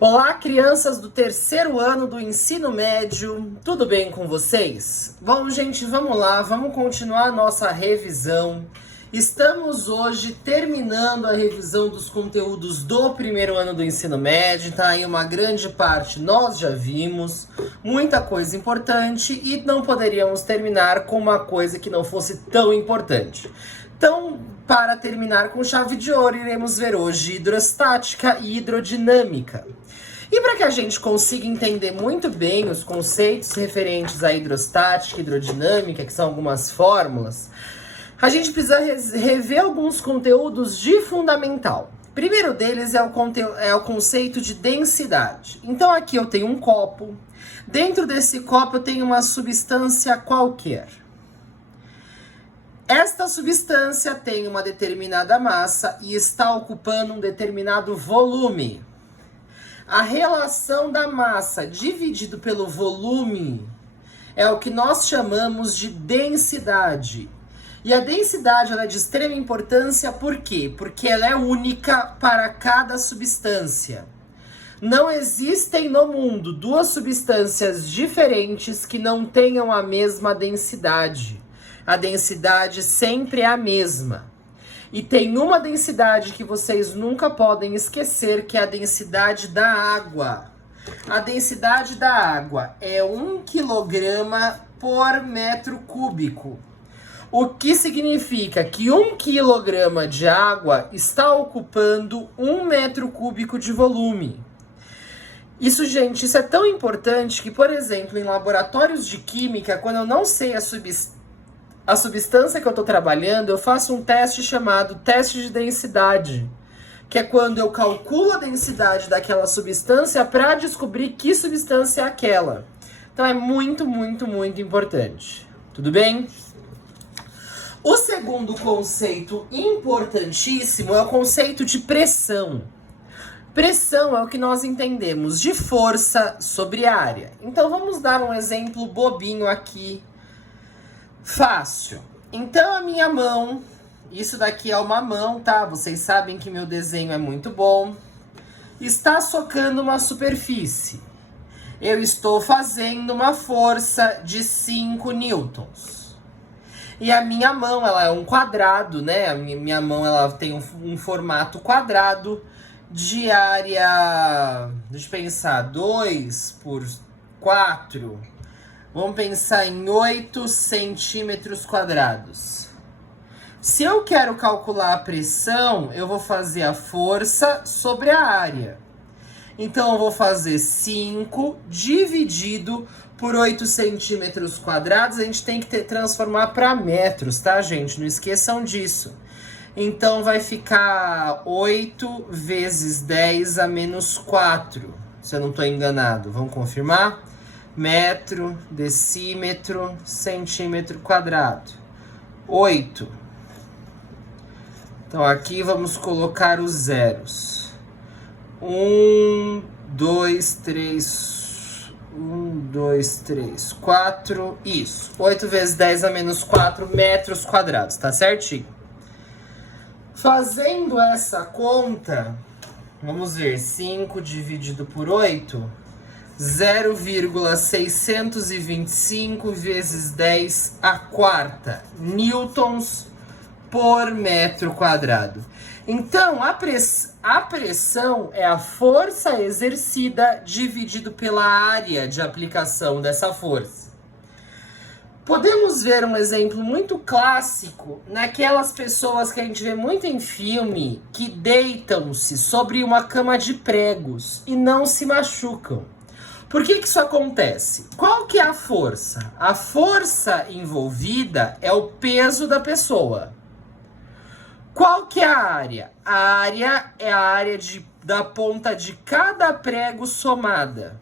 Olá, crianças do terceiro ano do ensino médio, tudo bem com vocês? Bom, gente, vamos lá, vamos continuar a nossa revisão. Estamos hoje terminando a revisão dos conteúdos do primeiro ano do ensino médio, tá aí uma grande parte nós já vimos, muita coisa importante e não poderíamos terminar com uma coisa que não fosse tão importante. Então, para terminar com chave de ouro, iremos ver hoje hidrostática e hidrodinâmica. E para que a gente consiga entender muito bem os conceitos referentes à hidrostática e hidrodinâmica, que são algumas fórmulas, a gente precisa rever alguns conteúdos de fundamental. Primeiro deles é o conceito de densidade. Então aqui eu tenho um copo. Dentro desse copo eu tenho uma substância qualquer. Esta substância tem uma determinada massa e está ocupando um determinado volume. A relação da massa dividido pelo volume é o que nós chamamos de densidade. E a densidade ela é de extrema importância, por quê? Porque ela é única para cada substância. Não existem no mundo duas substâncias diferentes que não tenham a mesma densidade. A densidade sempre é a mesma. E tem uma densidade que vocês nunca podem esquecer, que é a densidade da água. A densidade da água é 1 kg por metro cúbico. O que significa que 1 kg de água está ocupando 1 metro cúbico de volume. Isso, gente, isso é tão importante que, por exemplo, em laboratórios de química, quando eu não sei a substância que eu estou trabalhando, eu faço um teste chamado teste de densidade, que é quando eu calculo a densidade daquela substância para descobrir que substância é aquela. Então é muito, muito, muito importante. Tudo bem? O segundo conceito importantíssimo é o conceito de pressão. Pressão é o que nós entendemos de força sobre área. Então vamos dar um exemplo bobinho aqui. Fácil. Então a minha mão, isso daqui é uma mão, tá? Vocês sabem que meu desenho é muito bom. Está socando uma superfície. Eu estou fazendo uma força de 5 newtons. E a minha mão, ela é um quadrado, né? A minha mão, ela tem um formato quadrado de área, deixa eu pensar, 2 por 4. Vamos pensar em 8 centímetros quadrados. Se eu quero calcular a pressão, eu vou fazer a força sobre a área. Então, eu vou fazer 5 dividido por 8 centímetros quadrados. A gente tem que transformar para metros, tá, gente? Não esqueçam disso. Então, vai ficar 8 vezes 10 a menos 4, se eu não estou enganado. Vamos confirmar? Metro, decímetro, centímetro quadrado. 8. Então, aqui vamos colocar os zeros. 1, 2, 3, 1, 2, 3, 4, isso. 8 vezes 10 a menos 4 metros quadrados, tá certinho? Fazendo essa conta, vamos ver, 5 dividido por 8, 0,625 vezes 10 a quarta newtons por metro quadrado. Então, a pressão é a força exercida dividido pela área de aplicação dessa força. Podemos ver um exemplo muito clássico naquelas pessoas que a gente vê muito em filme que deitam-se sobre uma cama de pregos e não se machucam. Por que isso acontece? Qual que é a força? A força envolvida é o peso da pessoa. Qual que é a área? A área é a área da ponta de cada prego somada.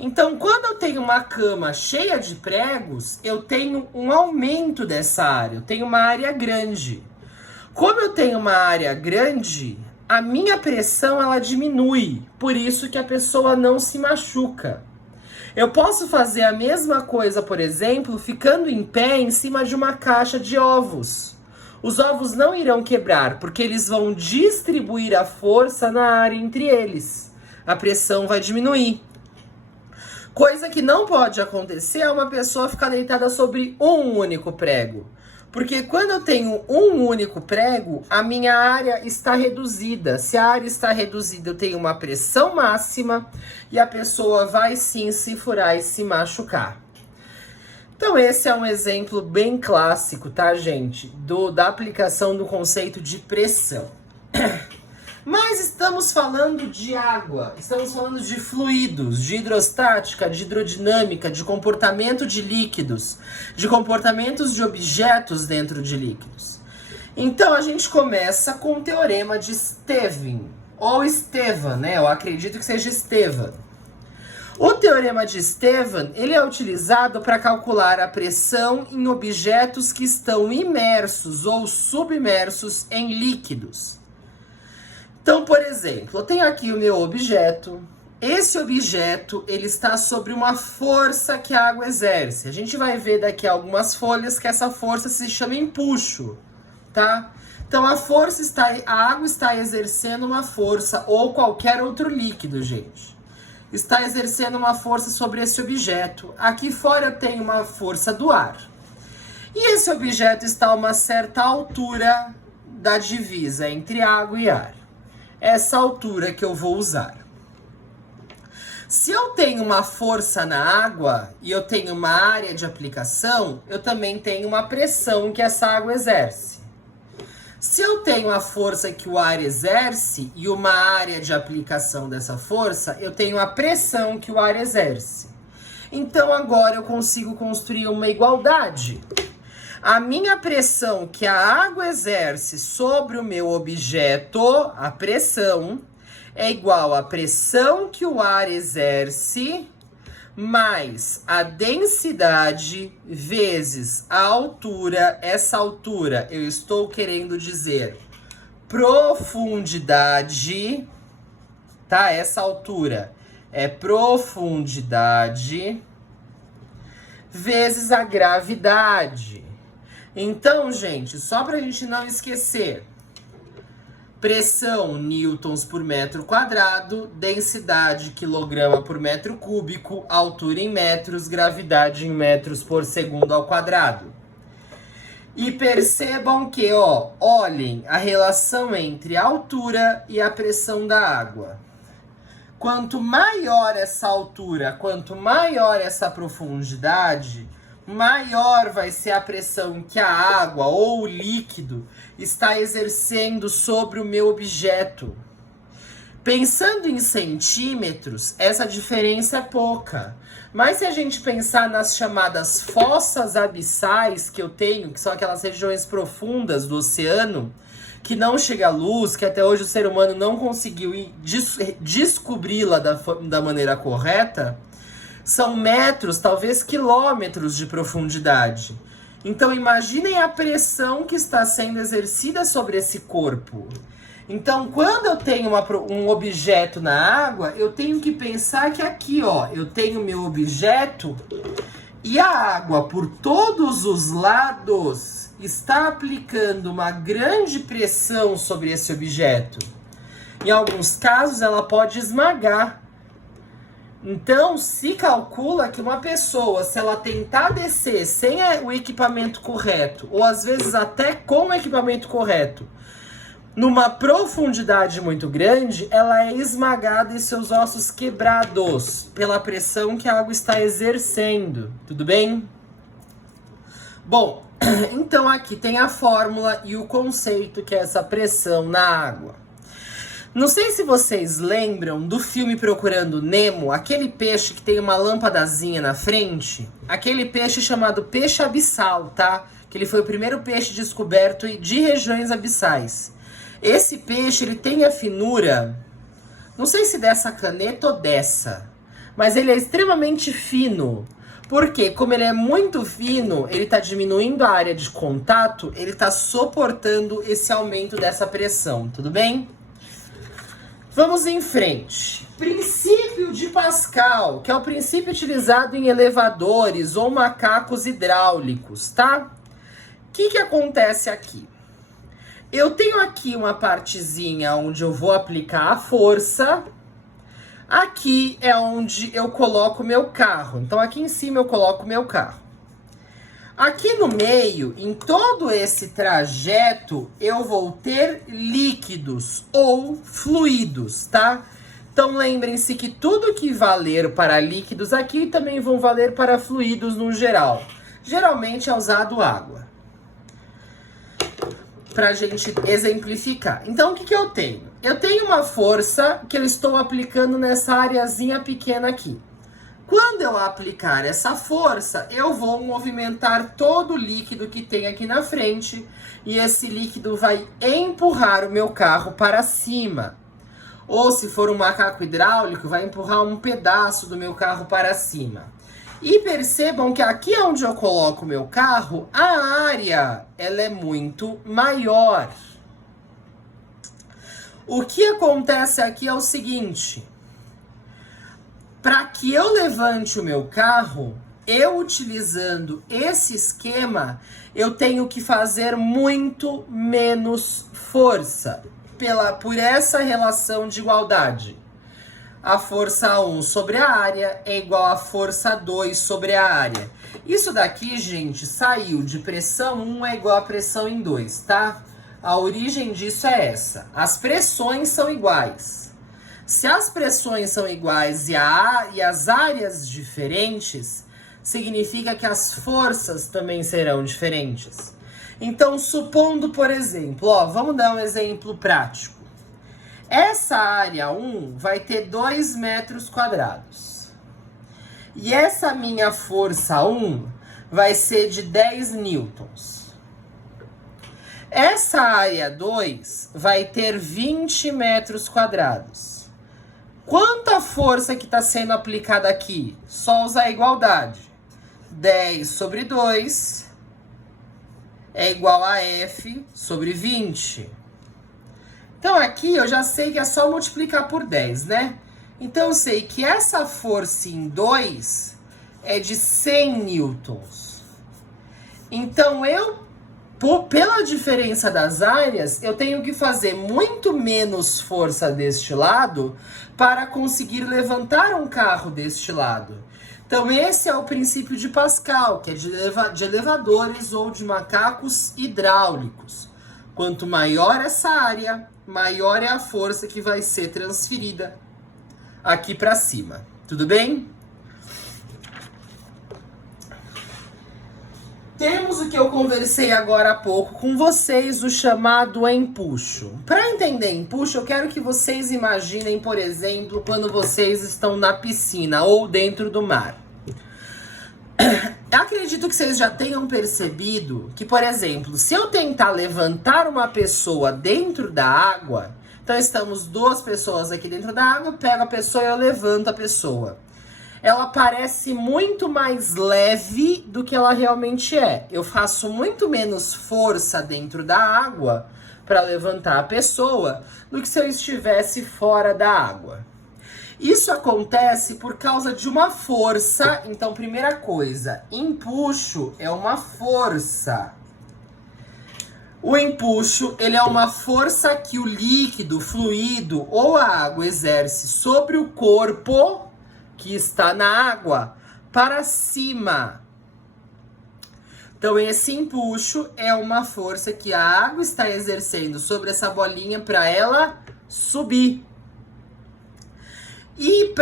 Então, quando eu tenho uma cama cheia de pregos, eu tenho um aumento dessa área. Eu tenho uma área grande. Como eu tenho uma área grande, a minha pressão ela diminui. Por isso que a pessoa não se machuca. Eu posso fazer a mesma coisa, por exemplo, ficando em pé em cima de uma caixa de ovos. Os ovos não irão quebrar, porque eles vão distribuir a força na área entre eles. a pressão vai diminuir. Coisa que não pode acontecer é uma pessoa ficar deitada sobre um único prego. Porque quando eu tenho um único prego, a minha área está reduzida. Se a área está reduzida, eu tenho uma pressão máxima e a pessoa vai sim se furar e se machucar. Então esse é um exemplo bem clássico, tá, gente? Da aplicação do conceito de pressão. Mas estamos falando de água, estamos falando de fluidos, de hidrostática, de hidrodinâmica, de comportamento de líquidos, de comportamentos de objetos dentro de líquidos. Então a gente começa com o teorema de Stevin, ou Estevan, né? Eu acredito que seja Estevan. O teorema de Estevan, ele é utilizado para calcular a pressão em objetos que estão imersos ou submersos em líquidos. Então, por exemplo, eu tenho aqui o meu objeto. Esse objeto, ele está sobre uma força que a água exerce. A gente vai ver daqui a algumas folhas que essa força se chama empuxo, tá? Então, a água está exercendo uma força, ou qualquer outro líquido, gente. Está exercendo uma força sobre esse objeto. Aqui fora eu tenho uma força do ar. E esse objeto está a uma certa altura da divisa entre água e ar. Essa altura que eu vou usar. Se eu tenho uma força na água e eu tenho uma área de aplicação, eu também tenho uma pressão que essa água exerce. Se eu tenho a força que o ar exerce e uma área de aplicação dessa força, eu tenho a pressão que o ar exerce. Então agora eu consigo construir uma igualdade. A minha pressão que a água exerce sobre o meu objeto, a pressão, é igual à pressão que o ar exerce, mais a densidade vezes a altura. Essa altura, eu estou querendo dizer profundidade, tá? Essa altura é profundidade vezes a gravidade. Então, gente, só para a gente não esquecer, pressão newtons por metro quadrado, densidade quilograma por metro cúbico, altura em metros, gravidade em metros por segundo ao quadrado. E percebam que, olhem a relação entre a altura e a pressão da água. Quanto maior essa altura, quanto maior essa profundidade, maior vai ser a pressão que a água ou o líquido está exercendo sobre o meu objeto. Pensando em centímetros, essa diferença é pouca. Mas se a gente pensar nas chamadas fossas abissais que eu tenho, que são aquelas regiões profundas do oceano, que não chega à luz, que até hoje o ser humano não conseguiu descobri-la da maneira correta, são metros, talvez quilômetros de profundidade. Então imaginem a pressão que está sendo exercida sobre esse corpo. Então quando eu tenho um objeto na água, eu tenho que pensar que aqui, eu tenho meu objeto e a água por todos os lados está aplicando uma grande pressão sobre esse objeto. Em alguns casos ela pode esmagar. Então, se calcula que uma pessoa, se ela tentar descer sem o equipamento correto, ou às vezes até com o equipamento correto, numa profundidade muito grande, ela é esmagada e seus ossos quebrados pela pressão que a água está exercendo. Tudo bem? Bom, então aqui tem a fórmula e o conceito que é essa pressão na água. Não sei se vocês lembram do filme Procurando Nemo, aquele peixe que tem uma lâmpadazinha na frente. Aquele peixe chamado peixe abissal, tá? Que ele foi o primeiro peixe descoberto de regiões abissais. Esse peixe, ele tem a finura, não sei se dessa caneta ou dessa, mas ele é extremamente fino. Porque, como ele é muito fino, ele está diminuindo a área de contato, ele está suportando esse aumento dessa pressão, tudo bem? Vamos em frente. Princípio de Pascal, que é o princípio utilizado em elevadores ou macacos hidráulicos, tá? O que acontece aqui? Eu tenho aqui uma partezinha onde eu vou aplicar a força. Aqui é onde eu coloco o meu carro. Então, aqui em cima eu coloco o meu carro. Aqui no meio, em todo esse trajeto, eu vou ter líquidos ou fluidos, tá? Então, lembrem-se que tudo que valer para líquidos aqui também vão valer para fluidos no geral. Geralmente é usado água. Pra gente exemplificar. Então, o que eu tenho? Eu tenho uma força que eu estou aplicando nessa areazinha pequena aqui. Quando eu aplicar essa força, eu vou movimentar todo o líquido que tem aqui na frente e esse líquido vai empurrar o meu carro para cima. Ou se for um macaco hidráulico, vai empurrar um pedaço do meu carro para cima. E percebam que aqui onde eu coloco o meu carro, a área ela é muito maior. O que acontece aqui é o seguinte: para que eu levante o meu carro, eu utilizando esse esquema, eu tenho que fazer muito menos força por essa relação de igualdade. A força 1 sobre a área é igual à força 2 sobre a área. Isso daqui, gente, saiu de pressão 1 é igual a pressão em 2, tá? A origem disso é essa. As pressões são iguais. Se as pressões são iguais e as áreas diferentes, significa que as forças também serão diferentes. Então, supondo, por exemplo, vamos dar um exemplo prático. Essa área 1 vai ter 2 metros quadrados. E essa minha força 1 vai ser de 10 newtons. Essa área 2 vai ter 20 metros quadrados. Quanta força que está sendo aplicada aqui? Só usar a igualdade. 10 sobre 2 é igual a F sobre 20. Então aqui eu já sei que é só multiplicar por 10, né? Então eu sei que essa força em 2 é de 100 newtons. Então pela diferença das áreas, eu tenho que fazer muito menos força deste lado para conseguir levantar um carro deste lado. Então esse é o princípio de Pascal, que é de elevadores ou de macacos hidráulicos. Quanto maior essa área, maior é a força que vai ser transferida aqui para cima. Tudo bem? Temos o que eu conversei agora há pouco com vocês, o chamado empuxo. Para entender empuxo, eu quero que vocês imaginem, por exemplo, quando vocês estão na piscina ou dentro do mar. Acredito que vocês já tenham percebido que, por exemplo, se eu tentar levantar uma pessoa dentro da água, então estamos 2 pessoas aqui dentro da água, eu pego a pessoa e eu levanto a pessoa. Ela parece muito mais leve do que ela realmente é. Eu faço muito menos força dentro da água para levantar a pessoa do que se eu estivesse fora da água. Isso acontece por causa de uma força. Então, primeira coisa, empuxo é uma força. O empuxo, ele é uma força que o líquido, fluido ou a água exerce sobre o corpo que está na água para cima. Então, esse empuxo é uma força que a água está exercendo sobre essa bolinha para ela subir. E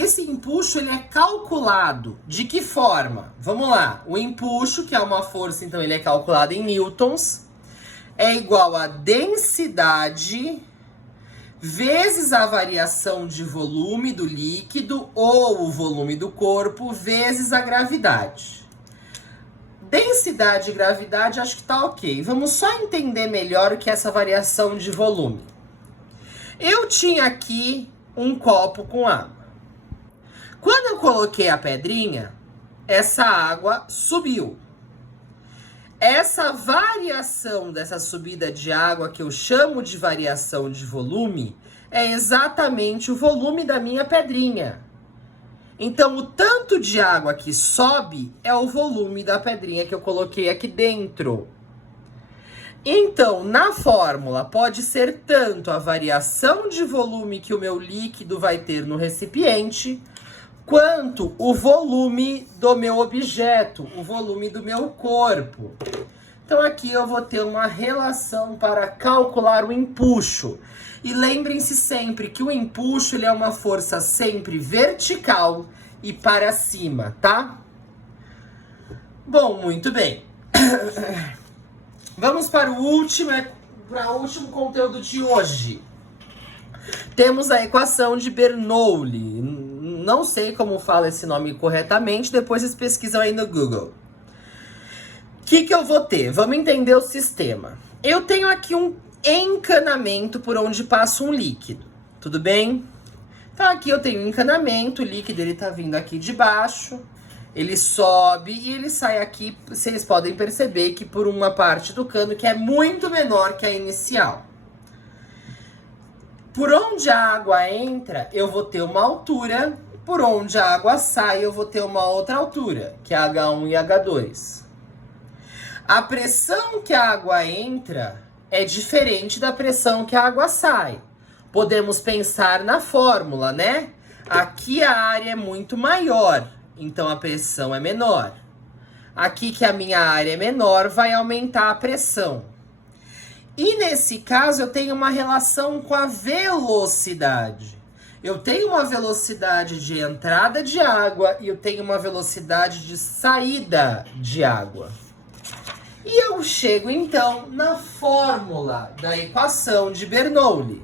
esse empuxo, ele é calculado. De que forma? Vamos lá. O empuxo, que é uma força, então ele é calculado em newtons, é igual a densidade vezes a variação de volume do líquido ou o volume do corpo vezes a gravidade. Densidade e gravidade acho que tá ok. Vamos só entender melhor o que é essa variação de volume. Eu tinha aqui um copo com água. Quando eu coloquei a pedrinha, essa água subiu. Essa variação dessa subida de água, que eu chamo de variação de volume, é exatamente o volume da minha pedrinha. Então, o tanto de água que sobe é o volume da pedrinha que eu coloquei aqui dentro. Então, na fórmula, pode ser tanto a variação de volume que o meu líquido vai ter no recipiente, quanto o volume do meu objeto, o volume do meu corpo. Então, aqui eu vou ter uma relação para calcular o empuxo. E lembrem-se sempre que o empuxo ele é uma força sempre vertical e para cima, tá? Bom, muito bem. Vamos para o último conteúdo de hoje. Temos a equação de Bernoulli. Não sei como fala esse nome corretamente, depois vocês pesquisam aí no Google. O que eu vou ter? Vamos entender o sistema. Eu tenho aqui um encanamento por onde passa um líquido, tudo bem? Então aqui eu tenho um encanamento, o líquido ele tá vindo aqui de baixo. Ele sobe e ele sai aqui, vocês podem perceber que por uma parte do cano que é muito menor que a inicial. Por onde a água entra, eu vou ter uma altura. Por onde a água sai, eu vou ter uma outra altura, que é H1 e H2. A pressão que a água entra é diferente da pressão que a água sai. Podemos pensar na fórmula, né? Aqui a área é muito maior. Então, a pressão é menor. Aqui que a minha área é menor, vai aumentar a pressão. E nesse caso, eu tenho uma relação com a velocidade. Eu tenho uma velocidade de entrada de água e eu tenho uma velocidade de saída de água. E eu chego, então, na fórmula da equação de Bernoulli.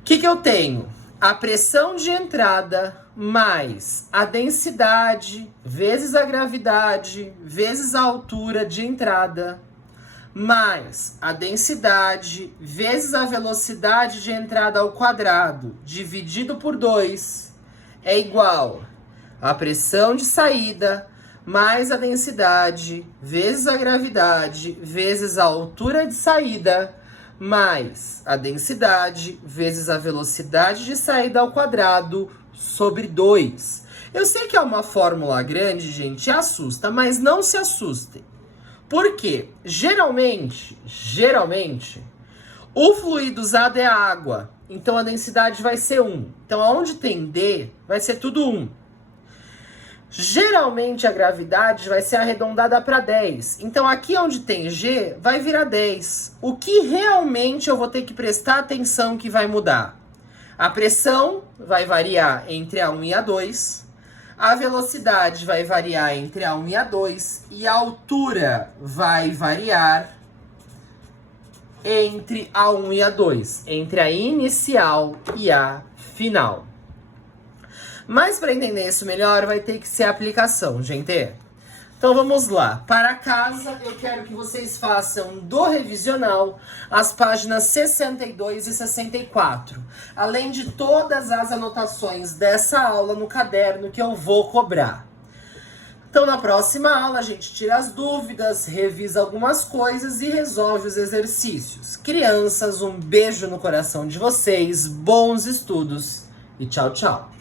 O que eu tenho? A pressão de entrada mais a densidade vezes a gravidade vezes a altura de entrada mais a densidade vezes a velocidade de entrada ao quadrado dividido por 2 é igual a pressão de saída mais a densidade vezes a gravidade vezes a altura de saída mais a densidade vezes a velocidade de saída ao quadrado sobre 2. Eu sei que é uma fórmula grande, gente, assusta, mas não se assustem. Por quê? Geralmente, o fluido usado é a água, então a densidade vai ser 1. Então, aonde tem D, vai ser tudo 1. Geralmente, a gravidade vai ser arredondada para 10. Então, aqui onde tem G, vai virar 10. O que realmente eu vou ter que prestar atenção que vai mudar? A pressão vai variar entre A1 e A2. A velocidade vai variar entre A1 e A2. E a altura vai variar entre A1 e A2. Entre a inicial e a final. Mas para entender isso melhor, vai ter que ser a aplicação, gente. Então vamos lá. Para casa, eu quero que vocês façam do revisional as páginas 62 e 64. Além de todas as anotações dessa aula no caderno que eu vou cobrar. Então na próxima aula a gente tira as dúvidas, revisa algumas coisas e resolve os exercícios. Crianças, um beijo no coração de vocês, bons estudos e tchau, tchau.